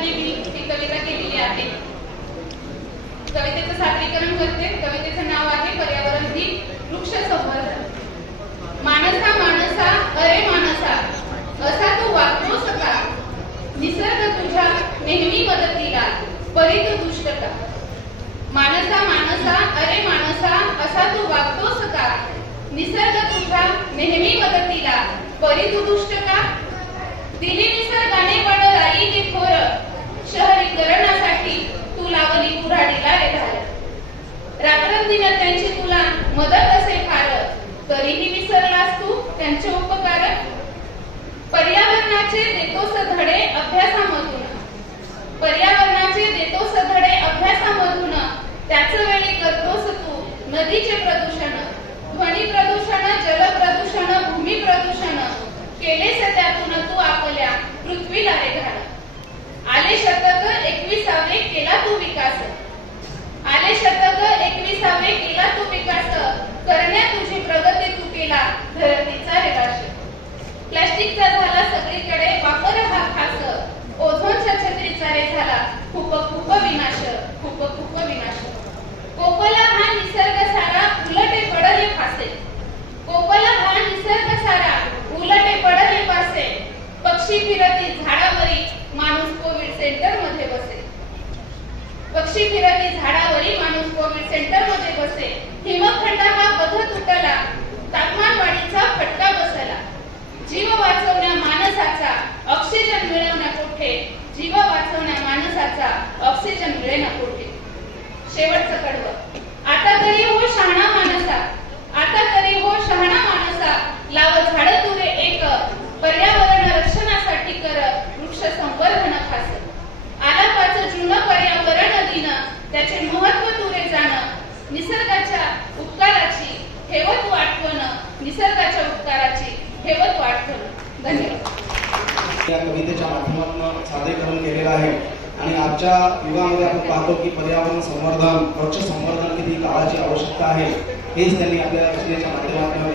यांनी मी ही कविता केलेली आहे. कवितेचं सादरीकरण करते. कवितेचं नाव आहे पर्यावरण दिन वृक्ष संवर्धन माणसा माणसा अरे माणसा असा तू वागतो सका निसर्ग तुझ्या नेहमी मदतीला परी दुष्टता. माणसा माणसा अरे माणसा असा तू वागतो सका निसर्ग तुझ्या नेहमी मदतीला परी दुष्ट का दिली निसर्गाने पण राई ते थोर दिलं त्यांची तुला मदत असे फार तरीही विसरलास तू त्यांचे उपकार पर्यावरणाचे देतोस धडे अभ्यासामधून. पर्यावरणाचे देतोस धडे अभ्यासामधून. त्याच वेळी करतोस तू नदीचे प्रदूषण ध्वनी प्रदूषण जल प्रदूषण भूमी प्रदूषण. केलेस त्यातून तू आपल्या पृथ्वीला रे आले शतक एकविसावे केला तू विकास आले शतक एकविसावे केला तू विकास करण्या तुझी प्रगती तू केला धरतीचा रेगाश प्लास्टिकचा झाला सगळीकडे वापर हा खास ओझोनच्या छत्रीचा रे झाला खूप खूप विनाश खूप खूप विनाश कोपला हा निसर्ग सारा उलटे पडले फासे कोपला हा निसर्ग सारा उलटे पडले फासे पक्षी फिरती झाडावरी माणूस कोविड सेंटरमध्ये बसे पक्षी फिरती झाडावरी माणूस कोविड सेंटरमध्ये बसे. हिमखंड हा बध तुटला. तापमान वाढीचा फटका बसला. जीव वाचवण्या माणसाचा ऑक्सिजन मिळवण्या कुठे? जीव वाचवण्या माणसाचा ऑक्सिजन मिळेना कुठे? शेवटचं कडवं. आता तरी हो शहाणा माणसा आता तरी हो शहाणा माणसा लाव झाड तुरे एक पर्यावरण रक्षणासाठी कर वृक्ष संवर्धन खास आला पाच जून पर्यावरण दिन त्याचे महत्त्व तुरे जाण निसर्गाच्या उपकाराची ठेवत तू आठवण निसर्गाच्या उपकाराची ठेवत तू आठवण धन्यवाद. या कवितेच्या माध्यमातून सादरीकरण केलेलं आहे. आणि आजच्या युगामध्ये आपण पाहतो की पर्यावरण संवर्धन वृक्ष संवर्धन किती काळाची आवश्यकता आहे हेच त्यांनी आपल्या रचनेच्या माध्यमातून